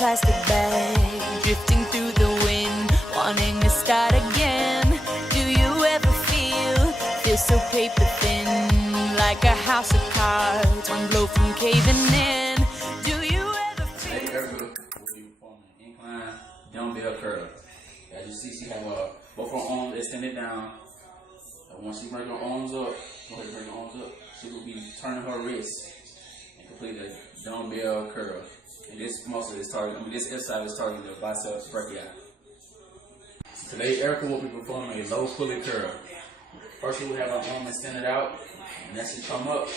plastic bag, drifting through the wind, wanting to start again. Do you ever feel so paper thin, like a house of cards, one blow from caving in? Do you ever feel... Hey, Erica will be performing an incline dumbbell curl. As you see, she have both her arms extended down. And once she brings her arms up, go ahead and bring her arms up, she will be turning her wrist and complete a dumbbell curl. And this muscle is targeting, this exercise is targeting the biceps brachii. Today, Erica will be performing a low pulley curl. First, she will have her arm extended out, and as she come up,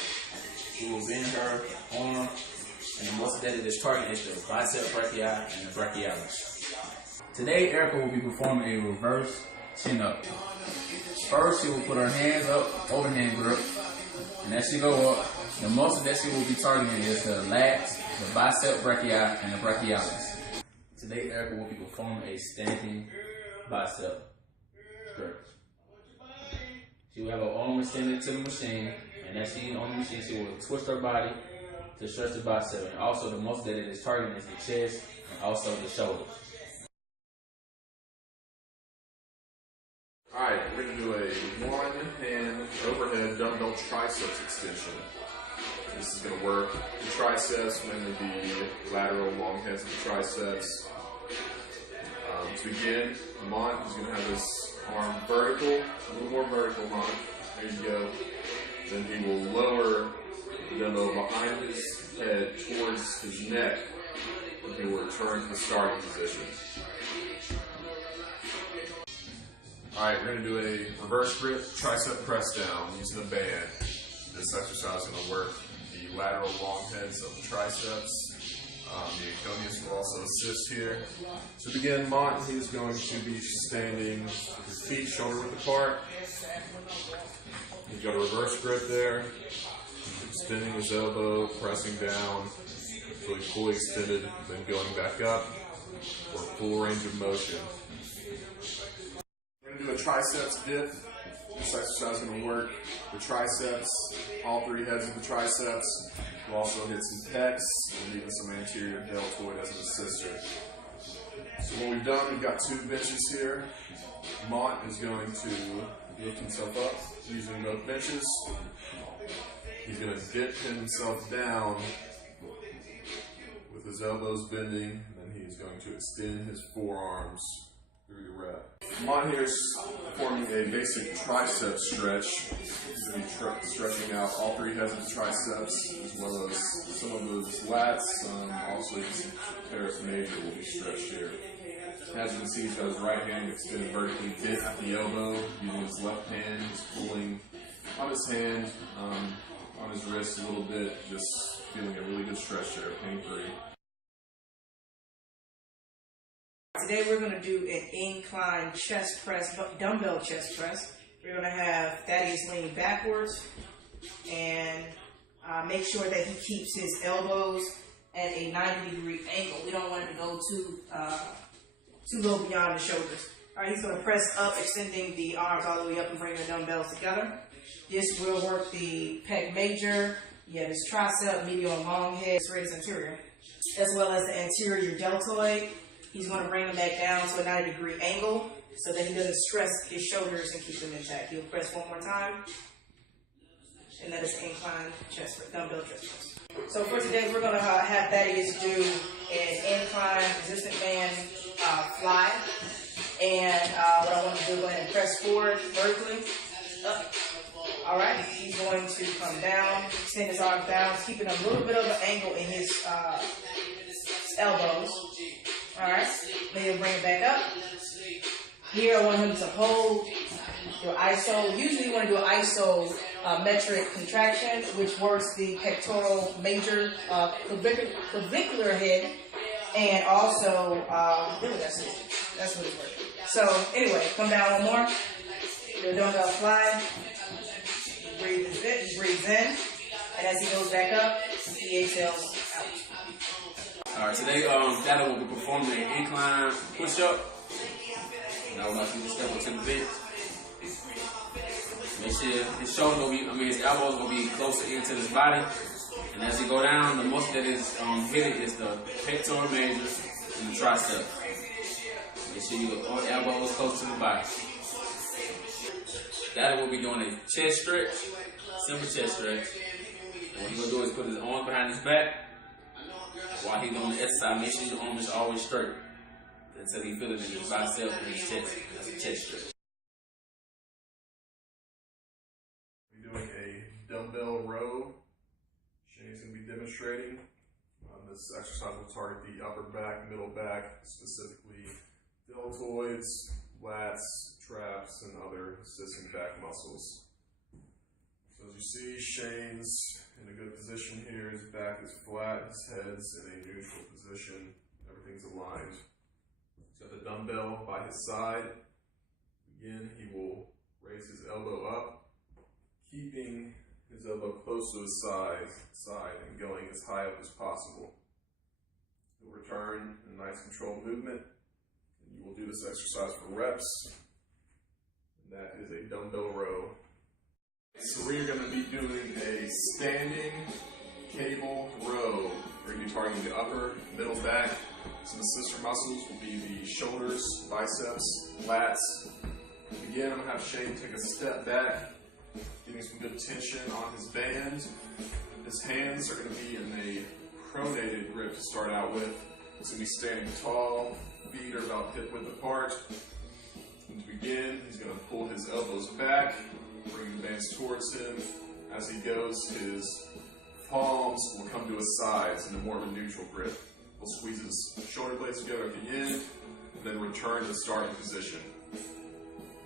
she will bend her arm, and the muscle that it is targeting is the biceps brachii and the brachialis. Today, Erica will be performing a reverse chin-up. First, she will put her hands up, overhand grip, and as she go up, the muscle that she will be targeting is the lats, the biceps brachii, and the brachialis. Today, Erica will be performing a standing bicep stretch. She will have her arm extended to the machine, and as she's on the machine, she will twist her body to stretch the bicep. And also, the muscle that it is targeting is the chest and also the shoulders. Alright, we're going to do a one-hand overhead dumbbell triceps extension. This is going to work the triceps, mainly the lateral long heads of the triceps. To begin, Mont is going to have his arm vertical, a little more vertical, Mont. There you go. Then he will lower the dumbbell behind his head towards his neck, and he will return to the starting position. Alright, we're going to do a reverse grip tricep press down using a band. This exercise is going to work the lateral long heads of the triceps. The Aconius will also assist here. To begin, Mont, he's going to be standing his feet shoulder width apart. He's got a reverse grip there, extending his elbow, pressing down, until he's fully extended, then going back up for full range of motion. We're going to do a triceps dip. This exercise is going to work the triceps, all three heads of the triceps. We'll also hit some pecs and even some anterior deltoid as an assister. So what we've done, we've got two benches here. Mont is going to lift himself up using both benches. He's going to dip himself down with his elbows bending, and then he's going to extend his forearms through the rep. Mont here is performing a basic tricep stretch. He's going to be stretching out all three heads of the triceps, as well as some of those lats. Also, some teres major will be stretched here. As you can see, he's got his right hand extended vertically bent at the elbow, using his left hand. He's pulling on his hand, on his wrist a little bit, just feeling a really good stretch there, pain-free. Today we're going to do an incline chest press, dumbbell chest press. We're going to have Thaddeus lean backwards and make sure that he keeps his elbows at a 90-degree angle. We don't want him to go too low beyond the shoulders. All right, he's going to press up, extending the arms all the way up and bring the dumbbells together. This will work the pec major. You have his tricep, medial and long head, serratus anterior, as well as the anterior deltoid. He's going to bring them back down to a 90-degree angle so that he doesn't stress his shoulders and keep them intact. He'll press one more time, and that is incline chest press, dumbbell chest press. So for today, we're going to have Thaddeus do an incline resistant band fly. And what I want to do, go ahead and press forward vertically, up. All right, he's going to come down, extend his arms down, keeping a little bit of an angle in his elbows. All right, then he'll bring it back up. Here I want him to hold your iso. Usually you want to do an isometric contraction, which works the pectoral major clavicular head, and also, that's what it's working. So anyway, come down one more. Your dumbbell fly. He breathes in, and as he goes back up, he exhales out. Alright, today Dada will be performing an incline push-up. And I would like you to step up to the bench. Make sure his shoulder will be, his elbows will be closer into his body. And as you go down, the muscle that is hitting is the pectoral major to the tricep. Make sure your elbow is close to the body. That will be doing a chest stretch, simple chest stretch. What he's gonna do is put his arms behind his back. While he's doing the exercise, make sure your arm is always straight until he feels it in his bicep and his chest. That's a chest stretch. We're doing a dumbbell row. Shane's going to be demonstrating. This exercise will target the upper back, middle back, specifically deltoids, lats, traps, and other assisting back muscles. So as you see, Shane's in a good position here. His back is flat, his head's in a neutral position. Everything's aligned. He's got the dumbbell by his side. Again, he will raise his elbow up, keeping his elbow close to his side and going as high up as possible. He'll return in a nice controlled movement. And you will do this exercise for reps. And that is a dumbbell row. So we are going to be doing a standing cable row. We're going to be targeting the upper, middle back. Some of the sister muscles will be the shoulders, biceps, lats. Again, I'm going to have Shane take a step back, getting some good tension on his band. His hands are going to be in a pronated grip to start out with. He's going to be standing tall, feet are about hip width apart. And to begin, he's going to pull his elbows back, bring the bands towards him. As he goes, his palms will come to his sides in a more of a neutral grip. He'll squeeze his shoulder blades together at the end, and then return to the starting position.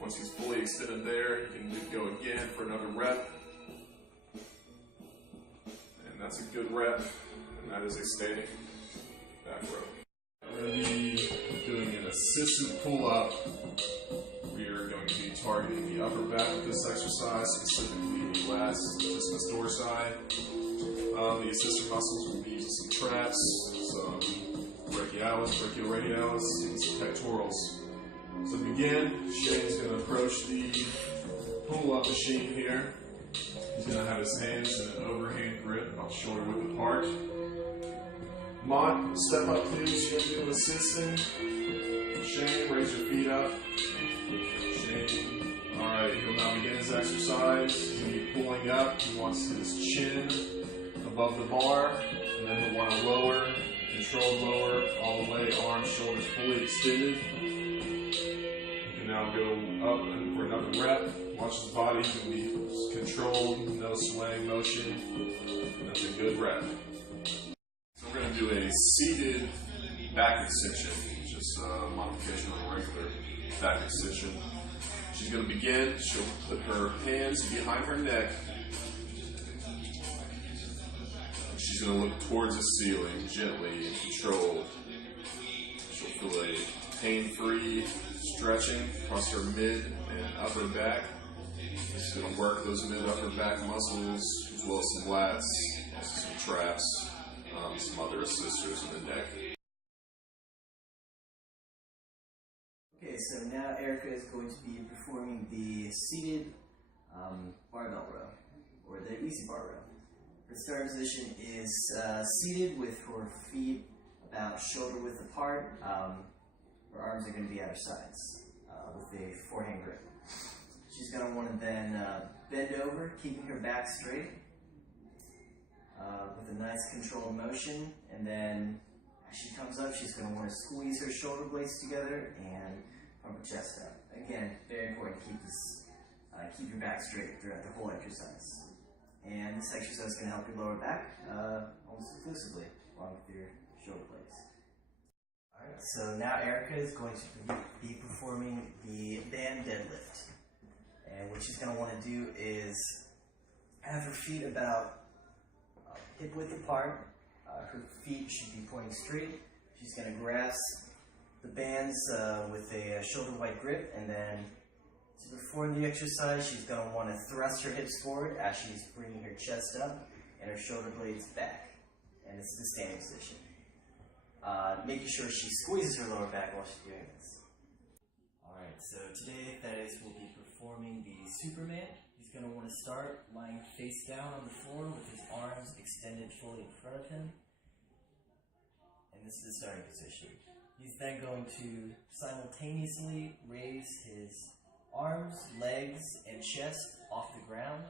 Once he's fully extended there, he can go again for another rep. And that's a good rep, and that is a standing back row. We're going to be doing an assisted pull-up. We are going to be targeting the upper back with this exercise, specifically the lats, isthmus dorsi. The assisted muscles will be using some traps, some brachialis, brachioradialis, and some pectorals. So to begin, Shane's going to approach the pull-up machine here. He's going to have his hands in an overhand grip, about shoulder width apart. Mont, step up please. You're going to do assisting. Shane, raise your feet up. Shane. Alright, he'll now begin his exercise. He's going to be pulling up. He wants his chin above the bar, and then he'll want to lower, controlled lower, all the way, arms, shoulders fully extended. Now go up and for another rep. Watch his body, he's going to be controlled, no swaying motion. That's a good rep. So we're going to do a seated back extension, just a modification of a regular back extension. She's going to begin, she'll put her hands behind her neck. She's going to look towards the ceiling, gently and controlled. She'll feel a pain-free stretching across her mid and upper back. It's going to work those mid upper back muscles as well as some lats, also some traps, some other assisters in the neck. Okay, so now Erica is going to be performing the seated barbell row, or the easy bar row. Her starting position is seated with her feet about shoulder width apart. Her arms are going to be at her sides with a forehand grip. She's going to want to then bend over, keeping her back straight with a nice controlled motion. And then as she comes up, she's going to want to squeeze her shoulder blades together and pump her chest up. Again, very important to keep your back straight throughout the whole exercise. And this exercise is going to help your lower back almost exclusively, along with your shoulder blades. Alright, so now Erica is going to be performing the band deadlift. And what she's going to want to do is have her feet about hip width apart. Her feet should be pointing straight. She's going to grasp the bands with a shoulder wide grip, and then to perform the exercise, she's going to want to thrust her hips forward as she's bringing her chest up and her shoulder blades back. And this is the standing position. Making sure she squeezes her lower back while she's doing this. Alright, so today Thaddeus will be performing the Superman. He's going to want to start lying face down on the floor with his arms extended fully in front of him. And this is the starting position. He's then going to simultaneously raise his arms, legs, and chest off the ground,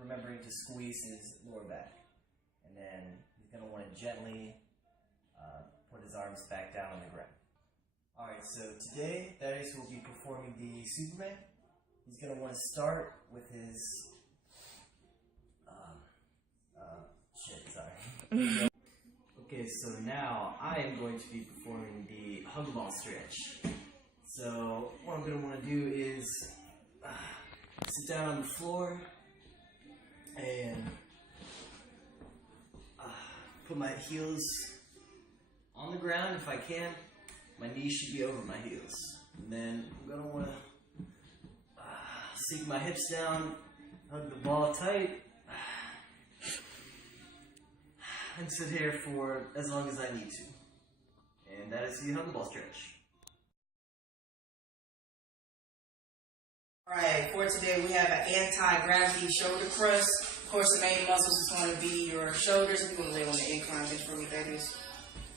remembering to squeeze his lower back. And then he's going to want to gently put his arms back down on the ground. Alright, so today Thaddeus will be performing the Superman. He's going to want to start with his... Okay, so now I am going to be performing the hug ball stretch. So what I'm going to want to do is sit down on the floor and put my heels on the ground if I can. My knees should be over my heels. And then I'm going to want to sink my hips down, hug the ball tight, and sit here for as long as I need to. And that is the hug ball stretch. Alright, for today we have an anti-gravity shoulder press. Of course, the main muscles is going to be your shoulders. If you want to lay on the incline bench for me, that is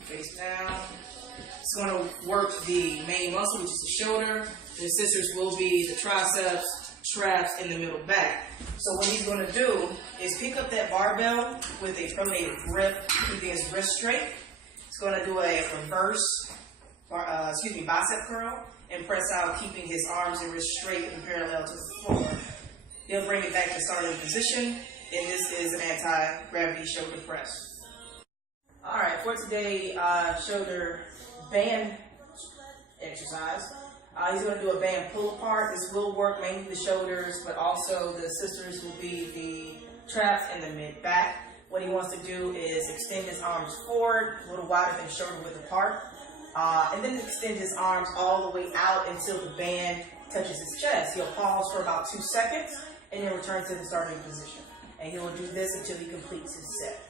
face down. It's going to work the main muscle, which is the shoulder. The scissors will be the triceps, traps, and the middle back. So what he's going to do is pick up that barbell with a pronated grip, keeping his wrist straight. He's going to do a reverse, bicep curl, and press out, keeping his arms and wrists straight and parallel to the floor. He'll bring it back to starting position, and this is an anti-gravity shoulder press. Alright, for today, shoulder band exercise. He's going to do a band pull apart. This will work mainly the shoulders, but also the sisters will be the traps and the mid back. What he wants to do is extend his arms forward, a little wider than shoulder width apart, and then extend his arms all the way out until the band touches his chest. He'll pause for about 2 seconds and then return to the starting position. And he will do this until he completes his set,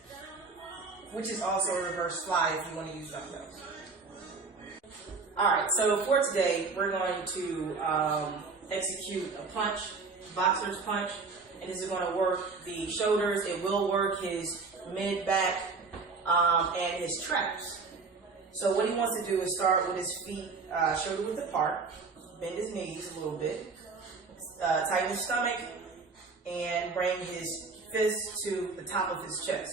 which is also a reverse fly if you want to use dumbbells. Alright, so for today, we're going to execute a punch, boxer's punch, and this is going to work the shoulders. It will work his mid-back and his traps. So what he wants to do is start with his feet shoulder width apart, bend his knees a little bit, tighten his stomach, and bring his fist to the top of his chest.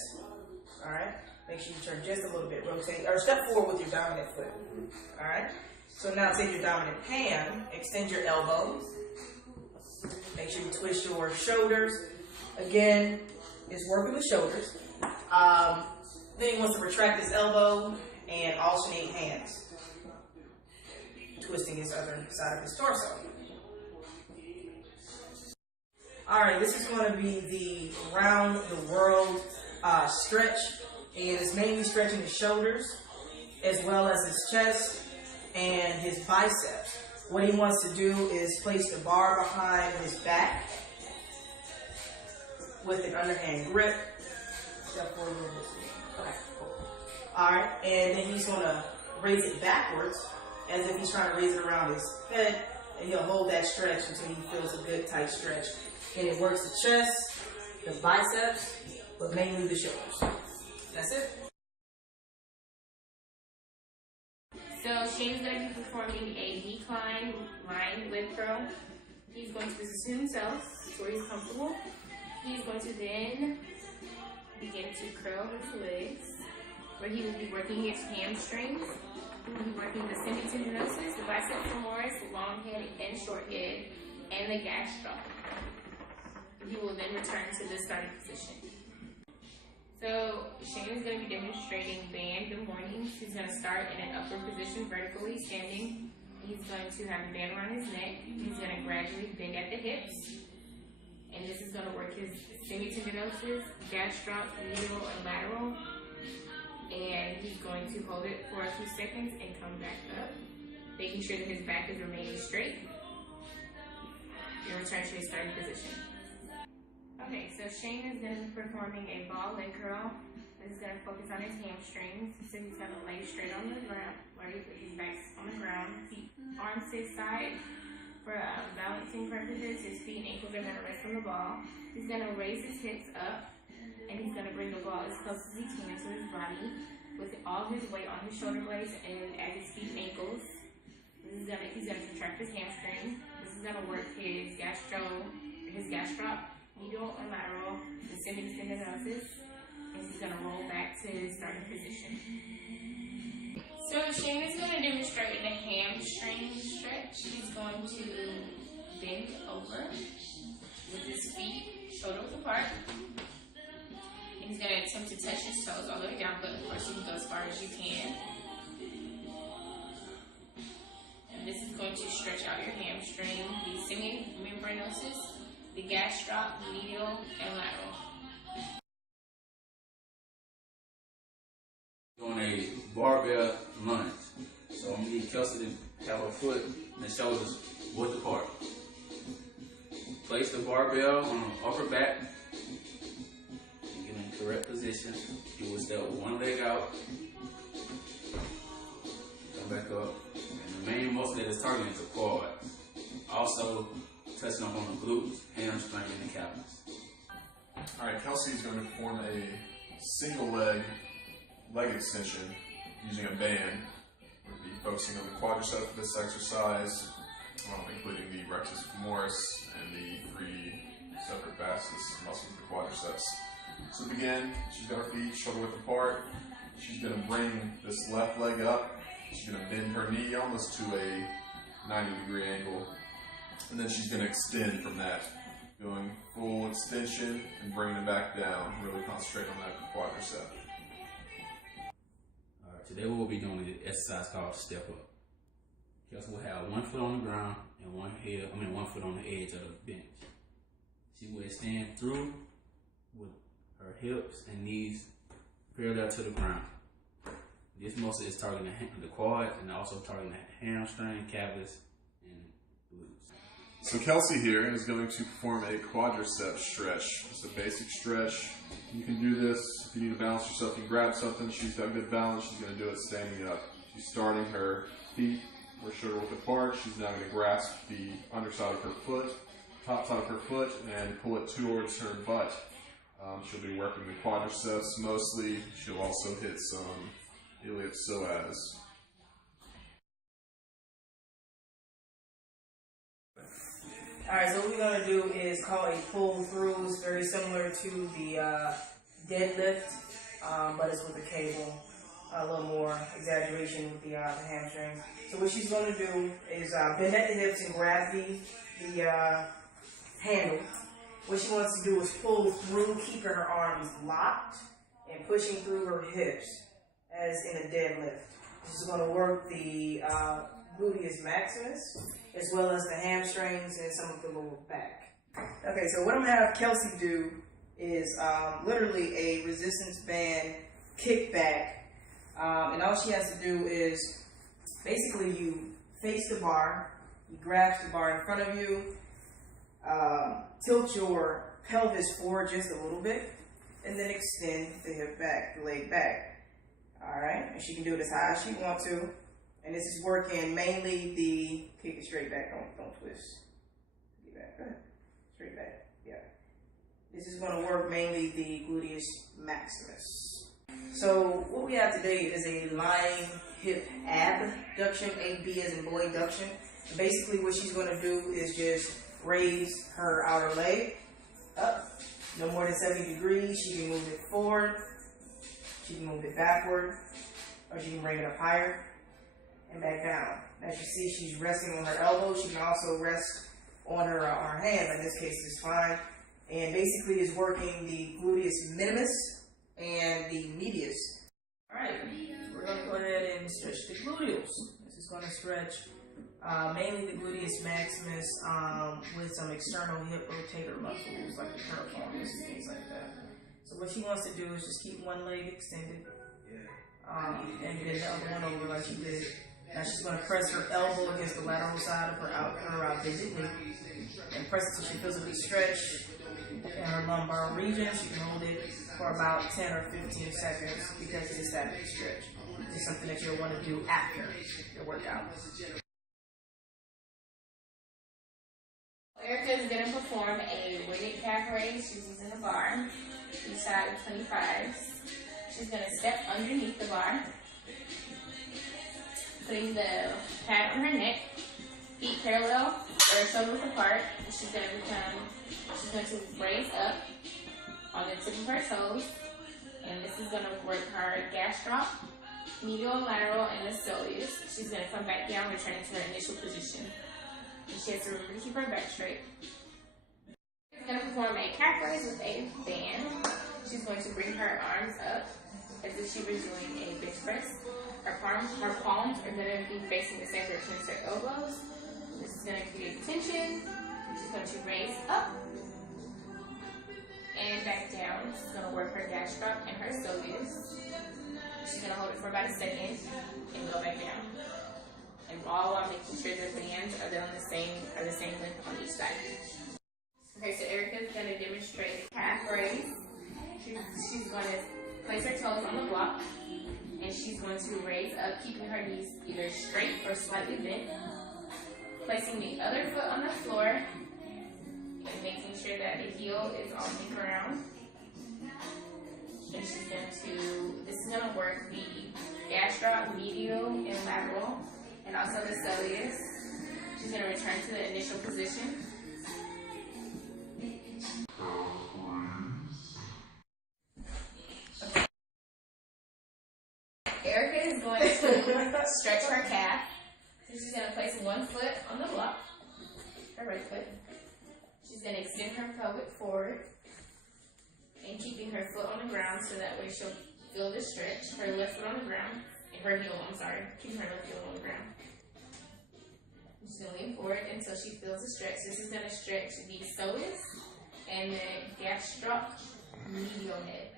Alright? Make sure you turn just a little bit, rotate, or step forward with your dominant foot. Alright? So now take your dominant hand, extend your elbows. Make sure you twist your shoulders. Again, it's working the shoulders. Then he wants to retract his elbow and alternate hands, twisting his other side of his torso. Alright, this is going to be the round the world stretch. And it's mainly stretching his shoulders as well as his chest and his biceps. What he wants to do is place the bar behind his back with an underhand grip. Step forward a little bit. Okay, cool. Alright, and then he's going to raise it backwards as if he's trying to raise it around his head. And he'll hold that stretch until he feels a good tight stretch. And it works the chest, the biceps, but mainly the shoulders. That's it. So Shane's going to be performing a decline line leg curl. He's going to position himself where he's comfortable. He's going to then begin to curl his legs, where he will be working his hamstrings. He will be working the semitendinosus, the biceps femoris, the long head and short head, and the gastroc. He will then return to the starting position. So Shane is going to be demonstrating band good mornings. He's going to start in an upward position, vertically standing. He's going to have a band around his neck. He's going to gradually bend at the hips. And this is going to work his semitendinosus, gastroc, medial, and lateral. And he's going to hold it for a few seconds and come back up, making sure that his back is remaining straight. And return to his starting position. Okay, so Shane is going to be performing a ball leg curl. This is going to focus on his hamstrings. So he's going to lay straight on the ground, where his back's on the ground. Feet arms to his side. For balancing purposes, his feet and ankles are going to rest on the ball. He's going to raise his hips up, and he's going to bring the ball as close as he can to his body. with all his weight on his shoulder blades and at his feet and ankles. He's gonna contract his hamstring. This is gonna work his gastroc, medial and lateral, the semi-tendinosus, and he's gonna roll back to his starting position. So Shane is gonna demonstrate the hamstring stretch. He's going to bend over with his feet shoulder width apart. And he's gonna attempt to touch his toes all the way down, but of course you can go as far as you can. This is going to stretch out your hamstring, the semi-membranosus, the gastroc, medial, and lateral. Doing a barbell lunge. So I'm gonna need Kelsey to have her foot and the shoulders width apart. Place the barbell on her upper back. And get in the correct position. You will step one leg out. Come back up. The main muscle that is targeting is the quad. Also, touching up on the glutes, hamstring, and the calves. Alright, Kelsey is going to perform a single leg extension using a band. We'll be focusing on the quadricep for this exercise, including the rectus femoris and the three separate vastus muscles of the quadriceps. So to begin, she's got her feet shoulder width apart. She's going to bring this left leg up. She's going to bend her knee almost to a 90-degree angle. And then she's going to extend from that, doing full extension and bringing it back down. Really concentrate on that quadricep. Alright, today what we'll be doing is an exercise called step up. Kelsey will have one foot on the ground and one foot on the edge of the bench. She will extend through with her hips and knees parallel to the ground. This muscle is targeting the quads and also targeting the hamstring, calves, and glutes. So Kelsey here is going to perform a quadricep stretch. It's a basic stretch. You can do this if you need to balance yourself. You can grab something. She's got good balance. She's going to do it standing up. She's starting her feet or shoulder width apart. She's now going to grasp the underside of her foot, top side of her foot, and pull it towards her butt. She'll be working the quadriceps mostly. She'll also hit some iliopsoas. Alright, so what we're going to do is call a pull through. It's very similar to the deadlift, but it's with a cable. A little more exaggeration with the hamstrings. So what she's going to do is bend at the hips and grab the handle. What she wants to do is pull through, keeping her arms locked and pushing through her hips as in a deadlift. This is going to work the gluteus maximus as well as the hamstrings and some of the lower back. Okay, so what I'm going to have Kelsey do is literally a resistance band kickback. And all she has to do is basically you face the bar, you grasp the bar in front of you, tilt your pelvis forward just a little bit, and then extend the hip back, the leg back. Alright, and she can do it as high as she wants to. And this is working mainly the kick it straight back, don't twist. Get back, go ahead. Straight back, yeah. This is going to work mainly the gluteus maximus. So what we have today is a lying hip abduction, AB as in boy induction. And basically what she's going to do is just raise her outer leg up, no more than 70 degrees. She can move it forward, she can move it backward, or she can bring it up higher and back down. As you see, she's resting on her elbow. She can also rest on her hand. In this case, it's fine. And basically is working the gluteus minimus and the medius. Alright, we're going to go ahead and stretch the gluteals. This is going to stretch mainly the gluteus maximus with some external hip rotator muscles like the piriformis and things like that. So what she wants to do is just keep one leg extended and then the other one over like she did. Now she's going to press her elbow against the lateral side of her bended knee and press it till she feels it be stretched in her lumbar region. She can hold it for about 10 or 15 seconds because it is that big stretch. This is something that you'll want to do after your workout. Erica is going to perform a weighted calf raise. She's using a bar, each side of 25s. She's going to step underneath the bar, putting the pad on her neck, feet parallel or shoulders apart. She's going to raise up on the tip of her toes, and this is going to work her gastroc, medial and lateral, and the soleus. She's going to come back down, returning to her initial position. And she has to remember to keep her back straight. She's going to perform a calf raise with a band. She's going to bring her arms up as if she was doing a bench press. Her palms are going to be facing the same direction as her elbows. This is going to create tension. She's going to raise up and back down. She's going to work her gastroc and her soleus. She's going to hold it for about a second and go back down. And all while making sure the bands are the same length on each side. Okay, so Erica's going to demonstrate a calf raise. She's going to place her toes on the block, and she's going to raise up, keeping her knees either straight or slightly bent. Placing the other foot on the floor, and making sure that the heel is on the ground. And this is going to work the gastroc, medial, and lateral, and also the soleus. She's going to return to the initial position. Erica is going to stretch her calf. So she's going to place one foot on the block, her right foot. She's going to extend her pelvic forward and keeping her foot on the ground so that way she'll feel the stretch. Her left foot on the ground, and her heel, keeping her left heel on the ground. She's going to lean forward until she feels the stretch. This is going to stretch the soleus and the gastroc medial head.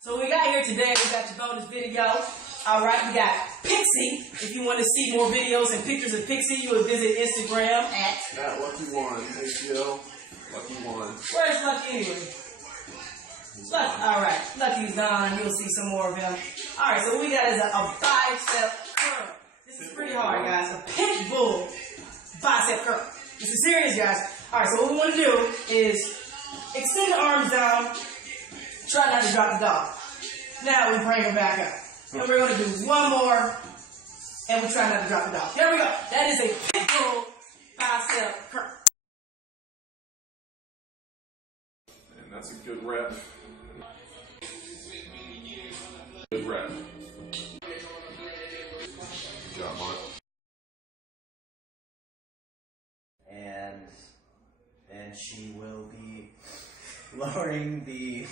So we got here today, we got your bonus video. Alright, we got Pixie. If you want to see more videos and pictures of Pixie, you would visit Instagram at Lucky1, ATL, Lucky1. Where's Lucky anyway? Alright, Lucky's gone. You'll see some more of him. Alright, so what we got is a bicep curl. This is pretty hard, guys. A pit bull bicep curl. This is serious, guys. Alright, so what we want to do is extend the arms down. Try not to drop the dog. Now we bring her back up. And we're going to do one more. And we try not to drop the dog. There we go. That is a pit bull bicep curl. And that's a good rep. Good rep. Good job, Mark. And then she will be lowering the...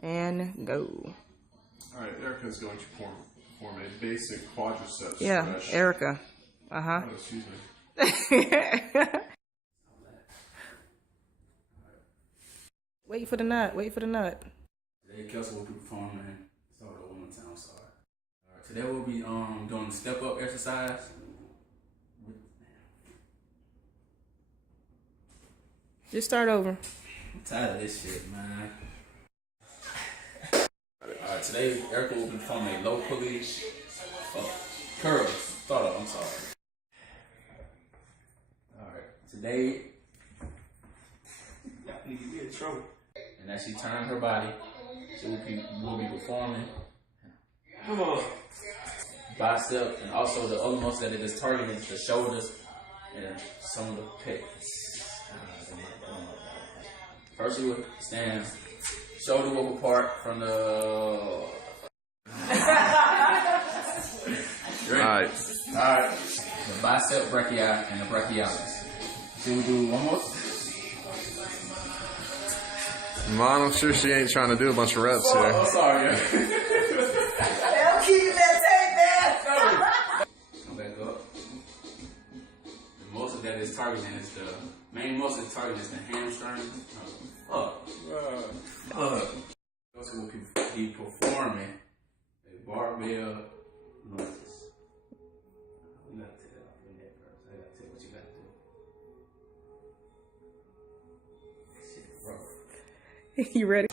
And go. Alright, Erica's going to perform a basic quadricep Yeah, stretch. Erica. Uh-huh. Oh, excuse me. Wait for the nut. Wait for the nut. Today, Kelsey will be performing. Start over one more time. I'm sorry. All right, today we'll be doing step up exercise. Just start over. I'm tired of this shit, man. Alright, today Erica will be performing a low pulley curl. Start up, I'm sorry. Alright, today y'all need to be in trouble. And as she turns her body, she will be performing bicep, and also the other muscle that it is targeting is the shoulders and some of the pecs. First, we would stand shoulder width apart from the. Alright. Alright. The bicep brachii and the brachialis. Should we do one more? Mom, I'm sure she ain't trying to do a bunch of reps here. Oh, sorry. Yeah. I'm keeping that tape there. Come back up. The muscle that is targeting is the main muscle is targeting is the hamstring. Also, will be performing a barbell lunges. You gotta take that off your neck first. I gotta tell you what you gotta do. Shit, bro. You ready?